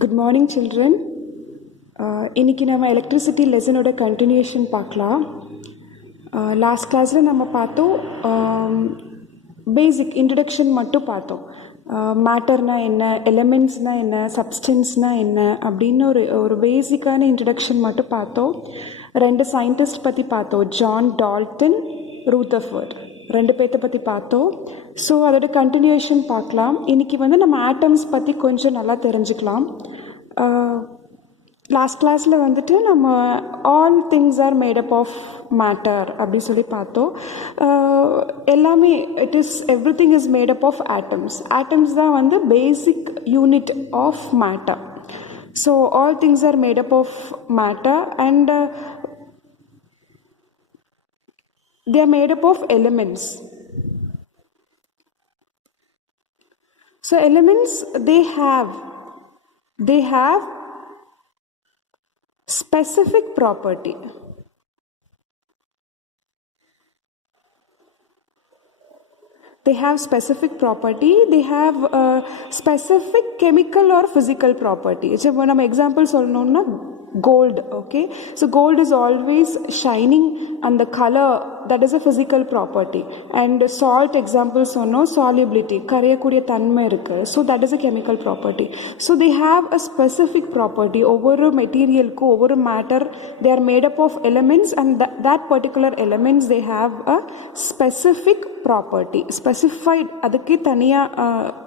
Good morning, children. இன்னைக்கு நம்ம electricity லெசனோட continuation பார்க்கலாம். லாஸ்ட் கிளாஸில் நம்ம பார்த்தோம் பேசிக் இன்ட்ரடக்ஷன் மட்டும் பார்த்தோம். மேட்டர்னா என்ன, எலிமெண்ட்ஸ்னால் என்ன, சப்ஸ்டன்ஸ்னால் என்ன அப்படின்னு ஒரு பேசிக்கான இன்ட்ரடக்ஷன் மட்டும் பார்த்தோம். 2 சயின்டிஸ்ட் பற்றி பார்த்தோம், ஜான் டால்டன், ரூதர்ஃபோர்ட், 2 பேர்த்த பற்றி பார்த்தோம். ஸோ அதோட கண்டினியூஷன் பார்க்கலாம். இன்றைக்கி நம்ம ஆட்டம்ஸ் பற்றி கொஞ்சம் நல்லா தெரிஞ்சுக்கலாம். லாஸ்ட் கிளாஸில் நம்ம all things are made up of matter அப்படி சொல்லி பார்த்தோம். எல்லாமே every thing is made up of atoms. Atoms தான் basic unit of matter. So all things are made up of matter and they are made up of elements. So elements, they have specific property. They have specific property. They have specific chemical or physical property. So one example solnona gold. Okay, so gold is always shining and the color, that is a physical property. And salt example sono solubility, kariyakuriya thanmai irukku, so that is a chemical property. So they have a specific property. Over material ku, over matter, they are made up of elements, and that particular elements, they have a specific property, specified, adukku thaniya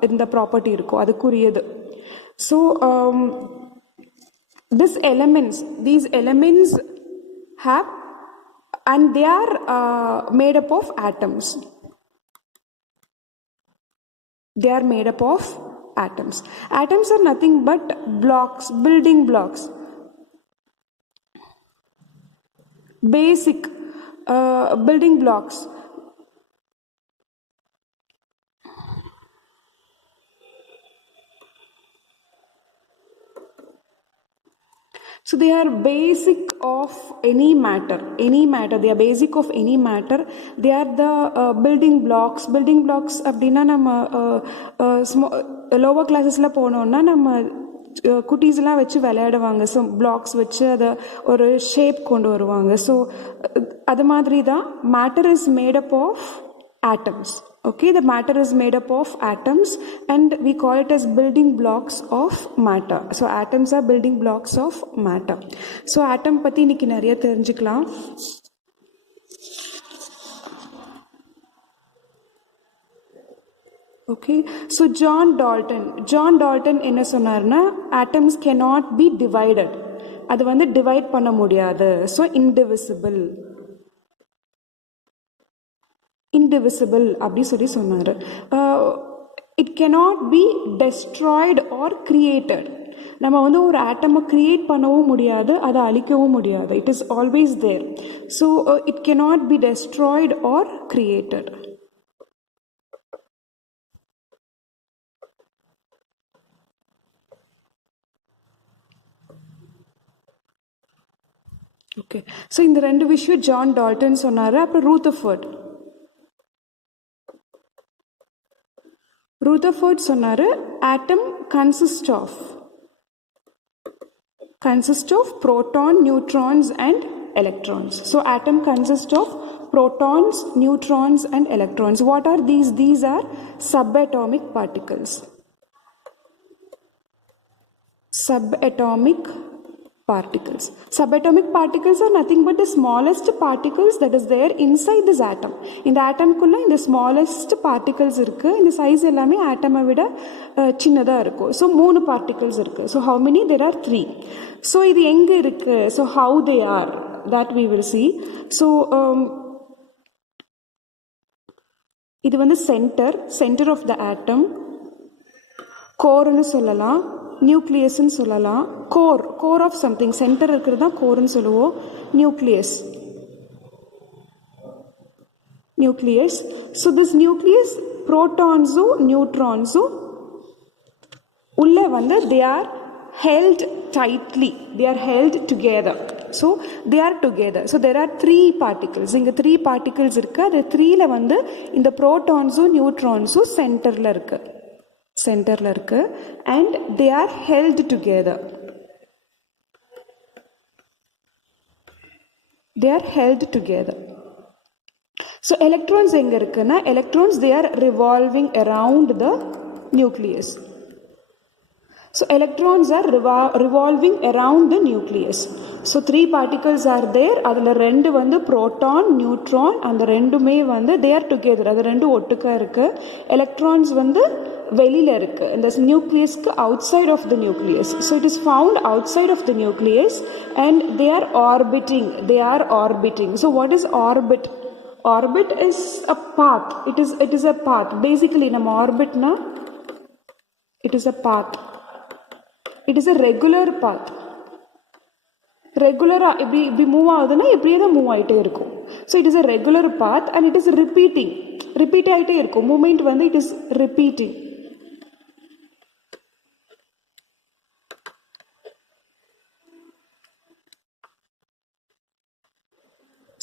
inda property irukku, adukuriyadu. So these elements have, and they are made up of atoms. They are made up of atoms. Atoms are nothing but blocks, building blocks, basic building blocks. So they are basic of any matter. They are basic of any matter. They are the building blocks. Building blocks அப்படின்னா நம்ம lower கிளாஸஸ்ல போனோம்னா நம்ம குட்டீஸ்லாம் வச்சு விளையாடுவாங்க. So blocks வச்சு அதை ஒரு shape கொண்டு வருவாங்க. ஸோ அது மாதிரி தான் matter is made up of atoms. Okay, the matter is made up of atoms and we call it as building blocks of matter. So atoms are building blocks of matter. So atom பத்தி இன்னைக்கு நிறைய தெரிஞ்சுக்கலாம். Okay, so John Dalton என்ன சொன்னார்னா, atoms cannot be divided. அது divide பண்ண முடியாது. So indivisible அப்படி சொல்லி சொன்னார். It cannot be destroyed or created. நம்ம ஒரு ஆட்டமை கிரியேட் பண்ணவும் முடியாது, அதை அழிக்கவும் முடியாது. It is always there. So it cannot be destroyed or created. Okay, so இந்த 2 விஷயம் ஜான் டால்டன் சொன்னார். அப்புறம் ரூதர்ஃபோர்ட் சொன்னாரு, atom consists of proton, neutrons and electrons. So atom consists of protons, neutrons and electrons. What are these? These are subatomic particles. Subatomic particles are nothing but the smallest particles that is there inside this atom. இந்த atomக்குள்ள இந்த smallest particles இருக்கு. இந்த size எல்லாமே atom விட சின்னதா இருக்கும். So 3 particles இருக்கு. So how many? There are 3. So இது எங்க இருக்கு? So how they are, that we will see. So இது center of the atom, core னு சொல்லலாம், நியூக்ளியஸ்ன்னு சொல்லலாம். கோர் ஆஃப் சம்திங், சென்டர் இருக்கிறது தான் கோர்னு சொல்லுவோம். நியூக்ளியஸ். ஸோ திஸ் நியூக்ளியஸ், புரோட்டான்ஸும் நியூட்ரான்ஸும் உள்ள they are held tightly, they are held together. So they are together. So there are 3 particles. இங்க 3 particles இருக்கு. அது 3ல இந்த புரோட்டான்ஸும் நியூட்ரான்ஸும் சென்டர்ல இருக்கு. சென்டரில் இருக்குது and they are held together. They are held together. So electrons எங்க இருக்குன்னா, electrons they are revolving around the nucleus. So electrons are revolving around the nucleus. So 3 particles are there. அதில் 2 வந்து proton, neutron. அந்த ரெண்டுமே வந்து they are together. அது ரெண்டு ஒட்டுக்கா இருக்கு. electrons வந்து வெளியில இருக்கு. இந்த நியூக்ளியஸ்க்கு outside of the nucleus. So it is found outside of the nucleus and they are orbiting. They are orbiting. So what is orbit? Orbit is a path. It is a path. Basically நம்ம orbit na it is a path. It is a regular path. ரெகுலராக இப்படி move ஆகுதுன்னா இப்படியே தான் move ஆகிட்டே இருக்கும். So it is a regular path and it is repeat ஆகிட்டே இருக்கும். மூமெண்ட் வந்து it is repeating.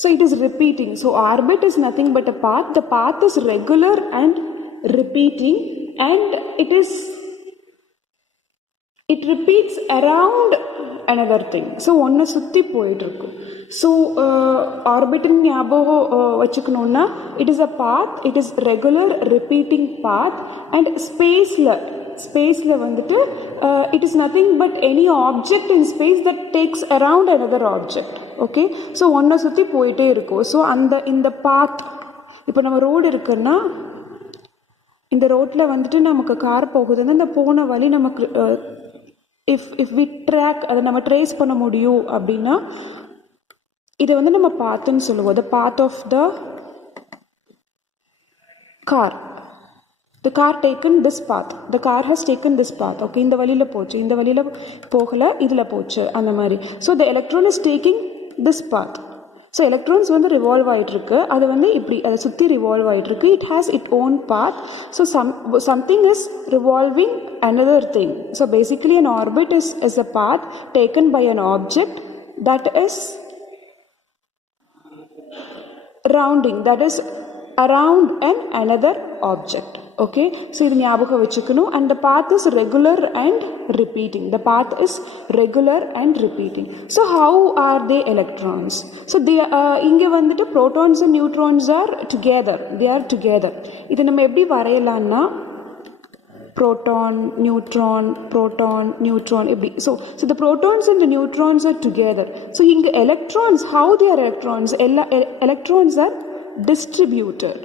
So it is repeating. So orbit is nothing but a path. The path is regular and repeating and it repeats around another thing. So ஒன்று சுற்றி போயிட்டுருக்கும். So orbiting ஞாபகம் வச்சுக்கணுன்னா it is a path, it is regular repeating path and ஸ்பேஸில் வந்துட்டு it is nothing but any object in space that takes around another object. Okay, so ஒன்றை சுற்றி போயிட்டே இருக்கும். ஸோ இந்த பாத் இப்போ நம்ம ரோடு இருக்குன்னா இந்த ரோட்டில் வந்துட்டு நமக்கு கார் போகுதுன்னா இந்த போன வழி நமக்கு இஃப் வி ட்ராக் அதை நம்ம ட்ரேஸ் பண்ண முடியும் அப்படின்னா இதை வந்து நம்ம பாத்துன்னு சொல்லுவோம். The path of the car. The car taken this path. The car has taken this path. Okay, இந்த வழியில் போச்சு, இந்த வழியில் போகலை, இதில் போச்சு, அந்த மாதிரி. So the electron is taking this path. So electrons வந்து ரிவால்வ் ஆகிட்டுருக்கு. அது வந்து இப்படி அதை சுற்றி ரிவால்வ் ஆகிட்டுருக்கு. It has it own path. So something is revolving another thing. So basically an orbit is a path taken by an object that is rounding, that is around another object. Okay, so இது ஞாபகம் வச்சுக்கணும். and the path is regular and repeating. The path is regular and repeating. So how are they electrons? So they இங்கே வந்துட்டு protons and neutrons are together. They are together. இது நம்ம எப்படி வரையலாம்னா proton neutron இப்படி. So the protons and the neutrons are together. So இங்க electrons, how they are electrons? Electrons are distributed.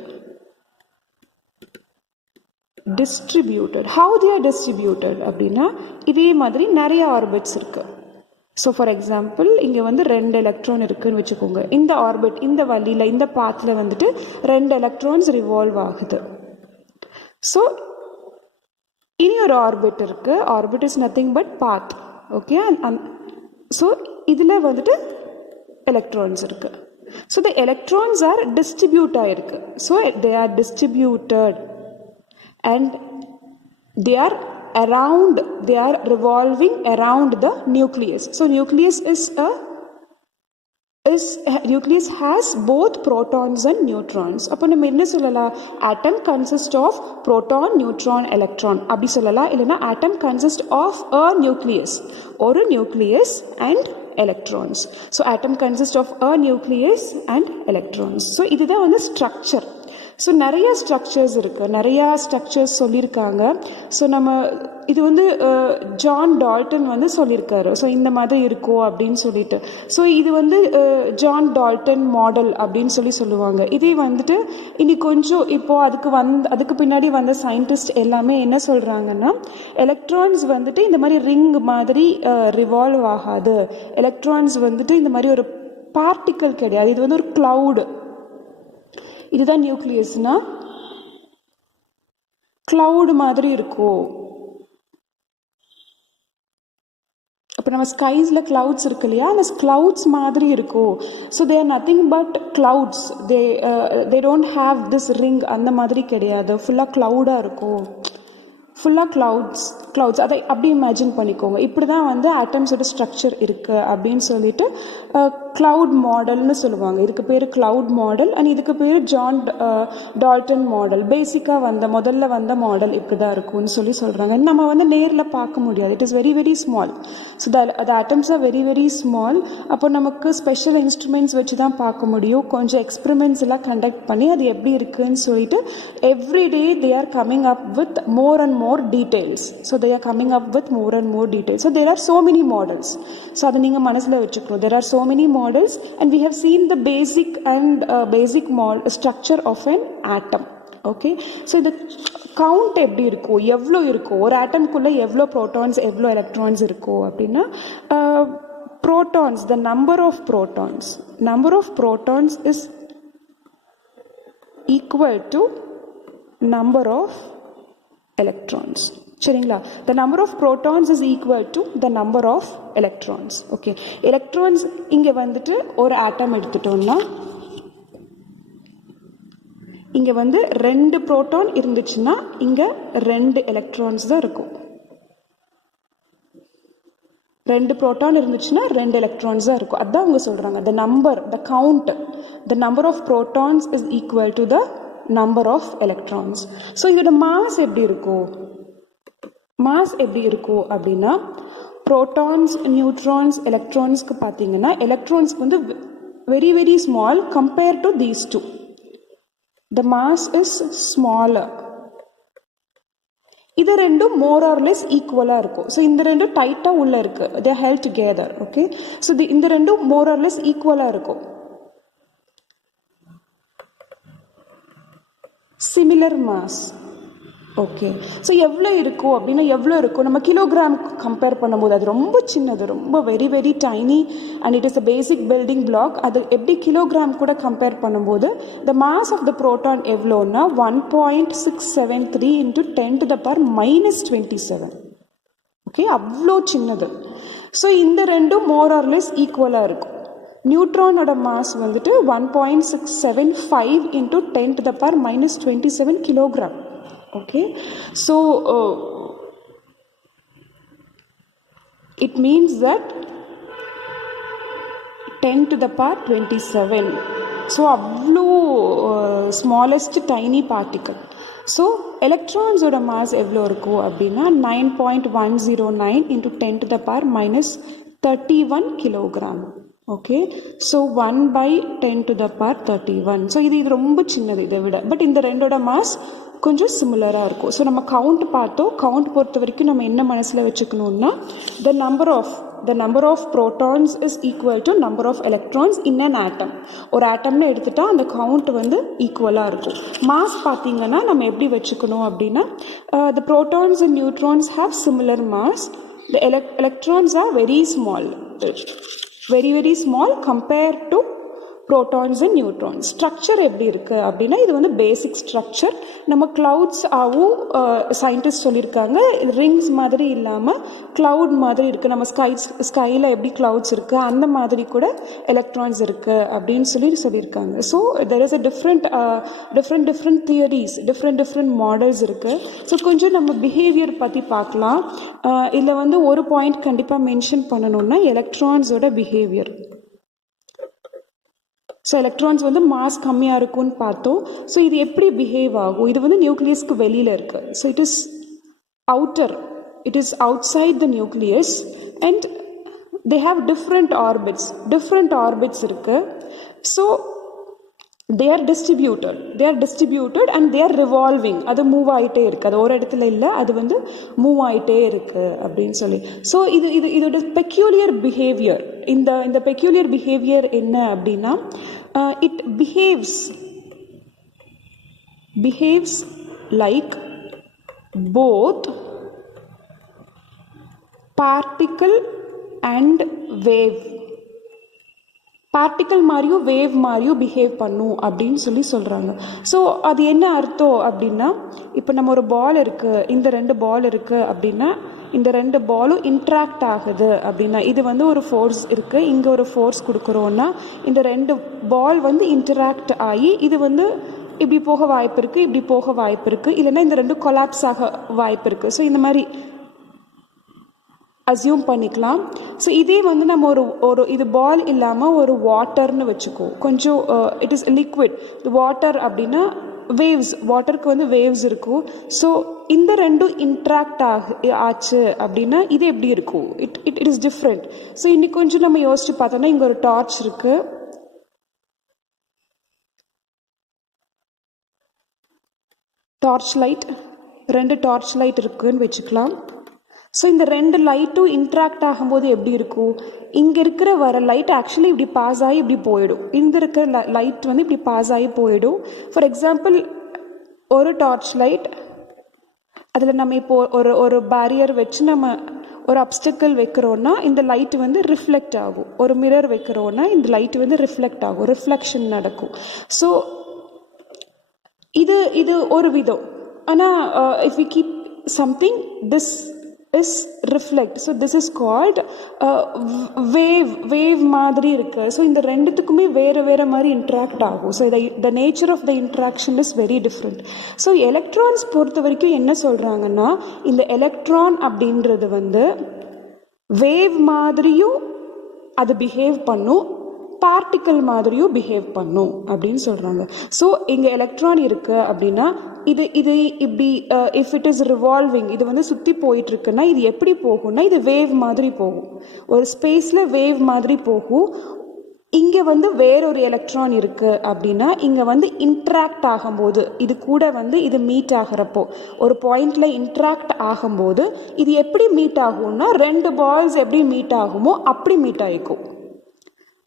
How they are distributed அப்படின்னா இதே மாதிரி நிறைய orbits இருக்கு. ஸோ ஃபார் எக்ஸாம்பிள் இங்கே வந்து 2 எலக்ட்ரான் இருக்குன்னு வச்சுக்கோங்க. இந்த ஆர்பிட் இந்த வழியில் இந்த பாத்தில் வந்துட்டு 2 எலக்ட்ரான்ஸ் ரிவால்வ் ஆகுது. ஸோ இனி ஒரு ஆர்பிட் இருக்கு. Orbit is nothing but path. Okay, so இதில் வந்துட்டு எலக்ட்ரான்ஸ் இருக்கு. So the electrons are distribute ஆயிருக்கு. So they are distributed and they are revolving around the nucleus. So nucleus nucleus has both protons and neutrons. அப்போ நம்ம என்ன சொல்லலாம்? atom consists of proton, neutron, electron அப்படி சொல்லலாம். இல்லைன்னா atom consists of a nucleus, ஒரு nucleus and electrons. So atom consists of a nucleus and electrons. So இதுதான் வந்து structure. ஸோ நிறைய ஸ்ட்ரக்சர்ஸ் இருக்குது, நிறையா ஸ்ட்ரக்சர்ஸ் சொல்லியிருக்காங்க. ஸோ நம்ம இது வந்து ஜான் டால்டன் வந்து சொல்லியிருக்காரு. ஸோ இந்த மாதிரி இருக்கும் அப்படின்னு சொல்லிட்டு. ஸோ இது வந்து ஜான் டால்டன் மாடல் அப்படின்னு சொல்லுவாங்க. இதே வந்துட்டு இனி கொஞ்சம் இப்போது அதுக்கு பின்னாடி வந்த சயின்டிஸ்ட் எல்லாமே என்ன சொல்கிறாங்கன்னா, எலக்ட்ரான்ஸ் வந்துட்டு இந்த மாதிரி ரிங் மாதிரி ரிவால்வ் ஆகாது. எலக்ட்ரான்ஸ் வந்துட்டு இந்த மாதிரி ஒரு பார்ட்டிக்கல் கிடையாது, இது வந்து ஒரு க்ளவுடு. இதுதான் நியூக்ளியஸ்னா கிளவுட் மாதிரி இருக்கும். இப்போ நம்ம ஸ்கைஸில் கிளவுட்ஸ் இருக்கு இல்லையா, அந்த கிளவுட்ஸ் மாதிரி இருக்கும். So they R nothing but clouds. They don't have this ring, அந்த மாதிரி கிடையாது. ஃபுல்லாக க்ளவுடாக இருக்கும். ஃபுல்லாக clouds அதை அப்படி இமேஜின் பண்ணிக்கோங்க. இப்படி தான் வந்து ஆட்டம்ஸோட ஸ்ட்ரக்சர் இருக்குது அப்படின்னு சொல்லிட்டு க்ளவுட் மாடல்னு சொல்லுவாங்க. இதுக்கு பேர் க்ளவுட் மாடல் அண்ட் இதுக்கு பேர் ஜான் டால்டன் மாடல். பேசிக்காக முதல்ல வந்த மாடல் இப்படி தான் இருக்கும்னு சொல்கிறாங்க. நம்ம வந்து நேரில் பார்க்க முடியாது. It is very very small. So அது atoms are very very small. அப்போ நமக்கு ஸ்பெஷல் இன்ஸ்ட்ருமெண்ட்ஸ் வச்சு தான் பார்க்க முடியும். கொஞ்சம் எக்ஸ்பெரிமெண்ட்ஸ் எல்லாம் கண்டக்ட் பண்ணி அது எப்படி இருக்குன்னு சொல்லிட்டு every day they are coming up with more and more details. So they are coming up with more and more details. So there are so many models. So அதை நீங்கள் மனசில் வச்சுக்கணும். There are so many models and we have seen the basic and basic structure of an atom. Okay. So இந்த count எப்படி இருக்கும், எவ்வளோ இருக்கும், ஒரு ஆட்டம்குள்ளே எவ்வளோ ப்ரோட்டான்ஸ் எவ்வளோ எலக்ட்ரான்ஸ் இருக்கும் அப்படின்னா protons, the number of protons is equal to number of electrons. சரிங்களா? the number of protons is equal to the number of electrons. okay, electrons இங்கே வந்துட்டு ஒரு ஆட்டம் எடுத்துட்டோம்னா இங்கே வந்து 2 புரோட்டான் இருந்துச்சுன்னா இங்கே 2 எலக்ட்ரான்ஸ் தான் இருக்கும். 2 புரோட்டான் இருந்துச்சுன்னா 2 எலக்ட்ரான்ஸ் தான் இருக்கும். அதுதான் அவங்க சொல்கிறாங்க the count, the number of protons is equal to the number of electrons. So இதோட மாஸ் எப்படி இருக்கும் அப்படின்னா ப்ரோட்டான்ஸ் நியூட்ரான்ஸ் எலக்ட்ரான்ஸ்க்கு பார்த்தீங்கன்னா எலக்ட்ரான்ஸ்க்கு வந்து very very small compare to these two. The mass is smaller. இது ரெண்டும் மோர் ஆர் லெஸ் ஈக்குவலாக இருக்கும். ஸோ இந்த ரெண்டும் டைட்டாக உள்ள இருக்கு. தே ஹெல்ட் டுகெதர். ஓகே. ஸோ இந்த ரெண்டும் மோர் ஆர் லெஸ் ஈக்குவலாக இருக்கும். Similar mass. ஓகே. ஸோ எவ்வளோ இருக்கும் நம்ம கிலோகிராம் கம்பேர் பண்ணும்போது அது ரொம்ப சின்னது, ரொம்ப very very tiny and it is a basic building block. அது எப்படி கிலோகிராம் கூட கம்பேர் பண்ணும்போது the mass of the proton எவ்வளோன்னா 1.673 into 10 to the power -27. Okay, அவ்வளோ சின்னது. ஸோ இந்த ரெண்டும் மோர் ஆர் லெஸ் ஈக்குவலாக இருக்கும். நியூட்ரானோட மாஸ் வந்துட்டு 1.675 into 10 to the power -27 kilogram. okay, so it means that 10 to the power 27. so avlo smallest tiny particle. so electrons oda mass evlo irukku appadina 9.109 into 10 to the power -31 kilogram. okay, so 1/10 to the power 31. so இது ரொம்ப சின்னது இதை விட. But இந்த ரெண்டோட mass கொஞ்சம் சிமிலராக இருக்கும். So நம்ம கவுண்ட் பார்த்தோம். கவுண்ட் பொறுத்த வரைக்கும் நம்ம என்ன மனசில் வச்சுக்கணும்னா the number of protons is equal to number of electrons in an atom. ஒரு ஆட்டம்னு எடுத்துட்டா அந்த கவுண்ட் வந்து ஈக்குவலாக இருக்கும். மாஸ் பார்த்தீங்கன்னா நம்ம எப்படி வச்சுக்கணும் அப்படின்னா the protons and neutrons have similar mass. the electrons are very very small compared to protons and neutrons. Structure எப்படி இருக்குது அப்படின்னா இது வந்து பேசிக் ஸ்ட்ரக்சர். நம்ம கிளவுட்ஸ் ஆகும் சயின்டிஸ்ட் சொல்லியிருக்காங்க. ரிங்ஸ் மாதிரி இல்லாமல் கிளவுட் மாதிரி இருக்குது. நம்ம ஸ்கையில் எப்படி கிளவுட்ஸ் இருக்குது அந்த மாதிரி கூட எலக்ட்ரான்ஸ் இருக்குது அப்படின்னு சொல்லியிருக்காங்க. So there is a different theories, different models இருக்குது. ஸோ கொஞ்சம் நம்ம பிஹேவியர் பற்றி பார்க்கலாம். இதில் வந்து ஒரு பாயிண்ட் கண்டிப்பாக மென்ஷன் பண்ணணும்னா எலக்ட்ரான்ஸோட பிஹேவியர். ஸோ எலக்ட்ரான்ஸ் வந்து மாஸ் கம்மியாக இருக்கும்னு பார்த்தோம். ஸோ இது எப்படி பிஹேவ் ஆகும்? இது வந்து நியூக்ளியஸ்க்கு வெளியில் இருக்குது. So it is outside the nucleus and they have different orbits இருக்குது. So they are distributed and they are revolving. அது மூவ் ஆகிட்டே இருக்குது. அது ஒரு இடத்துல இல்லை, அது வந்து மூவ் ஆகிட்டே இருக்குது அப்படின்னு சொல்லி. ஸோ இதோட பெக்யூலியர் பிஹேவியர், இந்த பெக்யூலியர் பிஹேவியர் என்ன அப்படின்னா it behaves like both particle and wave. Particle மாதிரியும் வேவ் மாதிரியும் பிஹேவ் பண்ணும் அப்படின்னு சொல்கிறாங்க. ஸோ அது என்ன அர்த்தம் அப்படின்னா இப்போ நம்ம ஒரு பால் இருக்குது, இந்த 2 பால் இருக்குது அப்படின்னா இந்த 2 பாலும் இன்ட்ராக்ட் ஆகுது அப்படின்னா இது வந்து ஒரு ஃபோர்ஸ் இருக்குது. இங்கே ஒரு ஃபோர்ஸ் கொடுக்குறோன்னா இந்த 2 பால் வந்து இன்டராக்ட் ஆகி இது வந்து இப்படி போக வாய்ப்பு இருக்குது, இல்லைன்னா இந்த 2 கொலாப்ஸ் ஆக வாய்ப்பு இருக்குது. ஸோ இந்த மாதிரி அசியூம் பண்ணிக்கலாம். ஸோ இதே வந்து நம்ம ஒரு இது பால் இல்லாமல் ஒரு வாட்டர்னு வச்சுக்கோ, கொஞ்சம் இட் இஸ் லிக்விட். வாட்டர் அப்படின்னா வேவ்ஸ், வாட்டருக்கு வந்து வேவ்ஸ் இருக்கும். ஸோ இந்த ரெண்டும் இன்ட்ராக்ட் ஆச்சு அப்படின்னா இது எப்படி இருக்கும்? It is different. ஸோ இன்னைக்கு கொஞ்சம் நம்ம யோசிச்சு பார்த்தோம்னா இங்கே ஒரு டார்ச் இருக்கு, டார்ச் லைட், 2 டார்ச் லைட் இருக்குன்னு வச்சுக்கலாம். ஸோ இந்த 2 லைட்டும் இன்ட்ராக்ட் ஆகும்போது எப்படி இருக்கும்? இங்கே இருக்கிற வர லைட் ஆக்சுவலி இப்படி பாஸ் ஆகி இப்படி போயிடும். இங்கே இருக்கிற லைட் வந்து இப்படி பாஸ் ஆகி போயிடும். ஃபார் எக்ஸாம்பிள் ஒரு டார்ச் லைட், அதில் நம்ம இப்போ ஒரு பேரியர் வச்சு நம்ம ஒரு அப்டக்கிள் வைக்கிறோன்னா இந்த லைட் வந்து ரிஃப்ளெக்ட் ஆகும். ஒரு மிரர் வைக்கிறோன்னா இந்த லைட் வந்து ரிஃப்ளெக்ட் ஆகும், ரிஃப்ளெக்ஷன் நடக்கும். ஸோ இது ஒரு விதம். ஆனால் if we keep something, this is reflect. So this is called wave மாதிரி இருக்கு. ஸோ இந்த ரெண்டுத்துக்குமே வேறு மாதிரி இன்ட்ராக்ட் ஆகும். So the nature of the interaction is very different. So electrons பொறுத்த வரைக்கும் என்ன சொல்கிறாங்கன்னா, இந்த எலக்ட்ரான் அப்படின்றது வந்து வேவ் மாதிரியும் அது பிஹேவ் பண்ணும், பார்ட்டிக்கல் மாதிரியும் பிஹேவ் பண்ணும் அப்படின்னு சொல்கிறாங்க. ஸோ இங்கே எலக்ட்ரான் இருக்குது அப்படின்னா இது இப்படி இஃப் இட் இஸ் ரிவால்விங், இது வந்து சுற்றி போயிட்டுருக்குன்னா இது எப்படி போகும்னா இது வேவ் மாதிரி போகும், ஒரு ஸ்பேஸில் வேவ் மாதிரி போகும். இங்கே வந்து வேறொரு எலக்ட்ரான் இருக்குது அப்படின்னா இங்கே வந்து இன்ட்ராக்ட் ஆகும்போது, இது கூட வந்து இது மீட் ஆகிறப்போ, ஒரு பாயிண்டில் இன்ட்ராக்ட் ஆகும்போது இது எப்படி மீட் ஆகும்னா 2 பால்ஸ் எப்படி மீட் ஆகுமோ அப்படி மீட் ஆகிக்கும்,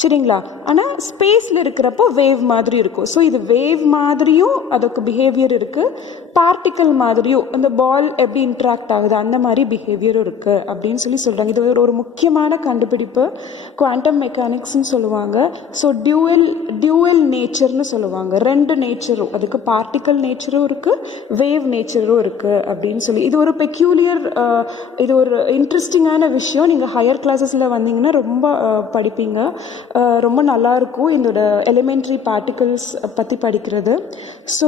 சரிங்களா? ஆனால் ஸ்பேஸில் இருக்கிறப்போ வேவ் மாதிரி இருக்கும். ஸோ இது வேவ் மாதிரியும் அதுக்கு பிஹேவியர் இருக்குது, பார்ட்டிக்கல் மாதிரியும் அந்த பால் எப்படி இன்ட்ராக்ட் ஆகுது அந்த மாதிரி பிஹேவியரும் இருக்குது அப்படின்னு சொல்கிறாங்க. இது ஒரு முக்கியமான கண்டுபிடிப்பு, குவாண்டம் மெக்கானிக்ஸ்ன்னு சொல்லுவாங்க. ஸோ டியூவல் நேச்சர்னு சொல்லுவாங்க. 2 நேச்சரும், அதுக்கு பார்ட்டிக்கல் நேச்சரும் இருக்குது, வேவ் நேச்சரும் இருக்குது அப்படின்னு சொல்லி. இது ஒரு பெக்யூலியர், இது ஒரு இன்ட்ரெஸ்டிங்கான விஷயம். நீங்கள் ஹையர் கிளாஸஸில் வந்தீங்கன்னா ரொம்ப படிப்பீங்க, ரொம்ப நல்லாயிருக்கும் இதோட எலிமெண்ட்ரி பார்ட்டிகல்ஸ் பற்றி படிக்கிறது. ஸோ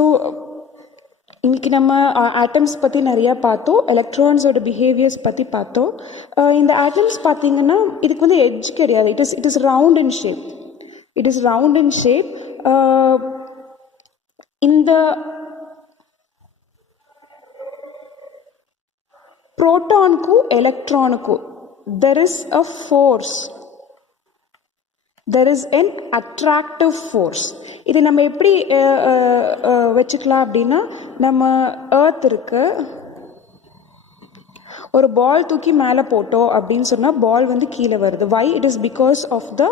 இன்றைக்கி நம்ம ஆட்டம்ஸ் பற்றி நிறையா பார்த்தோம், எலக்ட்ரான்ஸோட பிஹேவியர்ஸ் பற்றி பார்த்தோம். இந்த ஆட்டம்ஸ் பார்த்திங்கன்னா இதுக்கு வந்து எட்ஜ் கிடையாது, it is round in shape. It is round in shape. இந்த புரோட்டானுக்கும் எலக்ட்ரானுக்கும் there is a force, there is an attractive force. இது நம்ம எப்படி வச்சுக்கலாம் அப்படின்னா, நம்ம எர்த் இருக்கு, ஒரு பால் தூக்கி மேலே போட்டோம் அப்படின்னு சொன்னால் பால் வந்து கீழே வருது. Why? It is because of the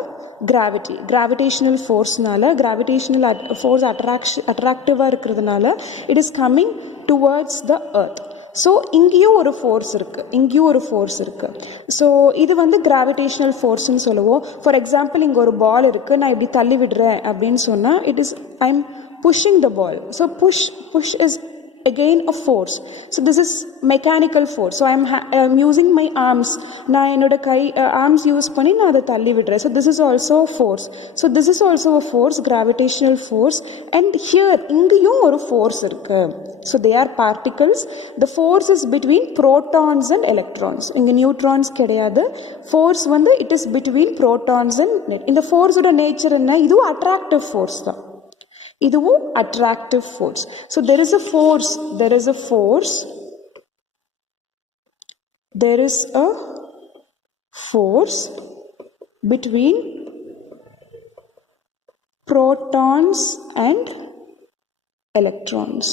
gravity, gravitational ஃபோர்ஸ்னால, கிராவிடேஷனல் ஃபோர்ஸ் அட்ராக்டிவாக இருக்கிறதுனால it is coming towards the earth. So இங்கேயும் ஒரு ஃபோர்ஸ் இருக்குது, இங்கேயும் ஒரு ஃபோர்ஸ் இருக்குது. ஸோ இது வந்து கிராவிடேஷனல் ஃபோர்ஸ்ன்னு சொல்லுவோம். ஃபார் எக்ஸாம்பிள் இங்கே ஒரு பால் இருக்குது, நான் இப்படி தள்ளி விடுறேன் அப்படின்னு சொன்னால் it is I am pushing the ball. So push is again a force. So this is mechanical force. So I'm using my arms, na enoda kai arms use panni na adha thalli vidren. So this is also a force. So this is also a force, gravitational force. And here ingiyum oru force irukku. So they are particles. The force is between protons and electrons. Inga neutrons kediyadu. Force vandu it is between protons and in the force oda nature enna, idu attractive force da. இதுவும் attractive force. So there is a force, there is a force, there is a force between protons and electrons.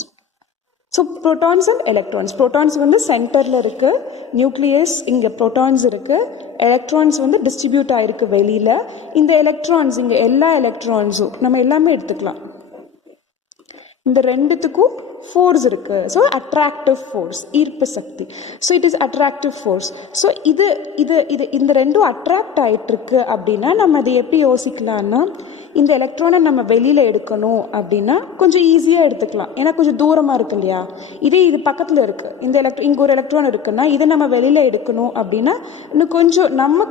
So protons and electrons, protons வந்து சென்டரில் இருக்கு, nucleus இங்கே protons இருக்கு, electrons வந்து distribute ஆகிருக்கு வெளியில். இந்த எலக்ட்ரான்ஸ் இங்கே எல்லா எலக்ட்ரான்ஸும் நம்ம எல்லாமே எடுத்துக்கலாம், இந்த ரெண்டுத்துக்கும் ஃபோர்ஸ் இருக்குது. ஸோ அட்ராக்டிவ் ஃபோர்ஸ், ஈர்ப்பு சக்தி. So it is attractive force. So இந்த ரெண்டும் அட்ராக்ட் ஆகிட்டுருக்கு அப்படின்னா நம்ம அதை எப்படி யோசிக்கலாம்னா, இந்த எலக்ட்ரானை நம்ம வெளியில் எடுக்கணும் அப்படின்னா கொஞ்சம் ஈஸியாக எடுத்துக்கலாம், ஏன்னா கொஞ்சம் தூரமாக இருக்கு இல்லையா. இது பக்கத்தில் இருக்குது, இங்கே ஒரு எலக்ட்ரான் இருக்குன்னா இதை நம்ம வெளியில் எடுக்கணும் அப்படின்னா இன்னும்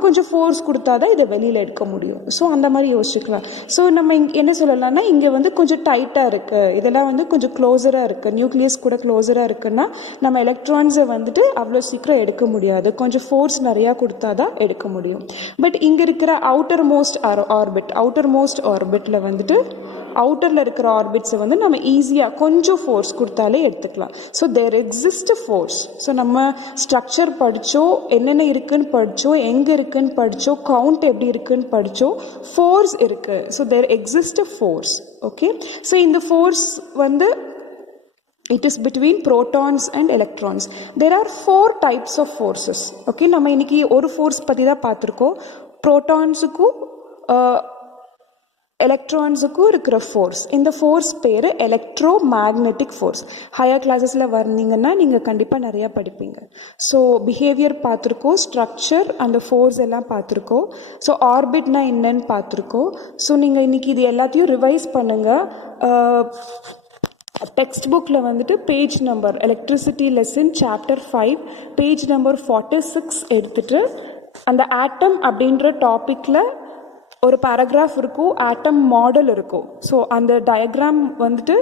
கொஞ்சம் ஃபோர்ஸ் கொடுத்தா தான் இதை வெளியில் எடுக்க முடியும். ஸோ அந்த மாதிரி யோசிச்சுக்கலாம். ஸோ நம்ம என்ன சொல்லலாம்னா, இங்கே வந்து கொஞ்சம் டைட்டாக இருக்குது, இதெல்லாம் வந்து கொஞ்சம் க்ளோஸராக இருக்குது, இருக்குது, நியூக்ளியஸ் கூட க்ளோஸராக இருக்குன்னா நம்ம எலக்ட்ரான்ஸை வந்துட்டு அவ்வளோ சீக்கிரம் எடுக்க முடியாது, கொஞ்சம் ஃபோர்ஸ் நிறையா கொடுத்தா தான் எடுக்க முடியும். பட் இங்கே இருக்கிற அவுட்டர் மோஸ்ட் ஆர்பிட்டில் வந்துட்டு அவுட்டரில் இருக்கிற ஆர்பிட்ஸை வந்து நம்ம ஈஸியாக கொஞ்சம் ஃபோர்ஸ் கொடுத்தாலே எடுத்துக்கலாம். So there exist force. So நம்ம ஸ்ட்ரக்சர் படித்தோம், என்னென்ன இருக்குன்னு படித்தோம், எங்கே இருக்குன்னு படித்தோம், கவுண்ட் எப்படி இருக்குன்னு படித்தோம், ஃபோர்ஸ் இருக்குது. So there exist force. Okay, so இந்த ஃபோர்ஸ் வந்து it is between protons and electrons. There are 4 types of forces. Okay, நம்ம இன்னைக்கு ஒரு ஃபோர்ஸ் பற்றி தான் பார்த்துருக்கோம். ப்ரோட்டான்ஸுக்கும் எலக்ட்ரான்ஸுக்கும் இருக்கிற ஃபோர்ஸ். இந்த ஃபோர்ஸ் பேர் எலக்ட்ரோ மேக்னெட்டிக் ஃபோர்ஸ். ஹையர் கிளாஸஸில் வந்தீங்கன்னா நீங்கள் கண்டிப்பாக நிறையா படிப்பீங்க. ஸோ பிஹேவியர் பார்த்துருக்கோம், ஸ்ட்ரக்சர், அந்த ஃபோர்ஸ் எல்லாம் பார்த்துருக்கோம். ஸோ ஆர்பிட்னா என்னன்னு பார்த்துருக்கோம். ஸோ நீங்கள் இன்றைக்கி இது எல்லாத்தையும் ரிவைஸ் பண்ணுங்கள். டெக்ஸ்ட் புக்கில் வந்துட்டு page number electricity lesson chapter 5 page number 46 எடுத்துகிட்டு அந்த ஆட்டம் அப்படின்ற டாப்பிக்கில் ஒரு பேராகிராஃப் இருக்கும், ஆட்டம் மாடல் இருக்கும். ஸோ அந்த டயக்ராம் வந்துட்டு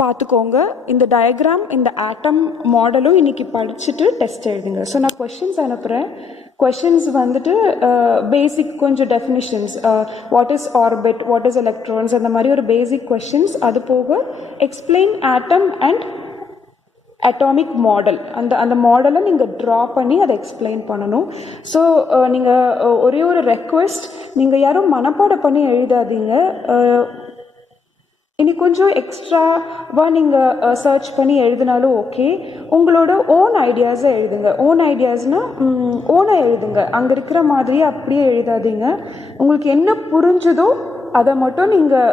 பார்த்துக்கோங்க. இந்த டயக்ராம், இந்த ஆட்டம் மாடலும் இன்றைக்கி படிச்சுட்டு டெஸ்ட் எழுதுங்க. ஸோ நான் கொஷின்ஸ் அனுப்புகிறேன். கொஷின்ஸ் வந்துட்டு பேசிக் கொஞ்சம் definitions, what is orbit, what is electrons, அந்த மாதிரி ஒரு பேசிக் கொஷின்ஸ். அது போக explain atom and atomic model, அந்த மாடலை நீங்கள் ட்ரா பண்ணி அதை எக்ஸ்பிளைன் பண்ணணும். ஸோ நீங்கள் ஒரே ஒரு ரெக்வெஸ்ட், நீங்கள் யாரும் மனப்பாடம் பண்ணி எழுதாதீங்க. இனி கொஞ்சம் எக்ஸ்ட்ராவாக நீங்கள் சர்ச் பண்ணி எழுதினாலும் ஓகே. உங்களோட ஓன் ஐடியாஸை எழுதுங்க. ஓன் ஐடியாஸ்னால் ஓனாக எழுதுங்க, அங்கே இருக்கிற மாதிரியே அப்படியே எழுதாதீங்க. உங்களுக்கு என்ன புரிஞ்சுதோ அதை மட்டும் நீங்கள்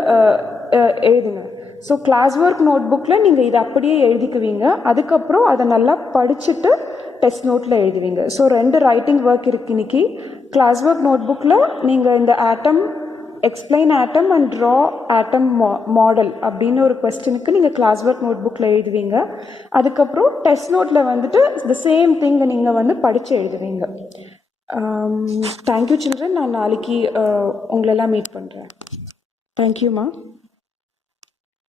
எழுதுங்க. ஸோ கிளாஸ் ஒர்க் நோட் புக்கில் நீங்கள் இதை அப்படியே எழுதிக்குவீங்க. அதுக்கப்புறம் அதை நல்லா படிச்சுட்டு டெஸ்ட் நோட்டில் எழுதுவீங்க. ஸோ 2 ரைட்டிங் ஒர்க் இருக்குது இன்னைக்கு. கிளாஸ் ஒர்க் நோட் புக்கில் நீங்கள் இந்த atom, explain atom and draw atom model அப்படின்னு ஒரு கொஸ்டினுக்கு நீங்கள் கிளாஸ் ஒர்க் நோட் புக்கில் எழுதுவீங்க. அதுக்கப்புறம் டெஸ்ட் நோட்டில் வந்துட்டு த சேம் திங்கை நீங்கள் வந்து படித்து எழுதுவீங்க. Thank you children. நான் நாளைக்கு உங்களெல்லாம் மீட் பண்ணுறேன். தேங்க்யூம்மா.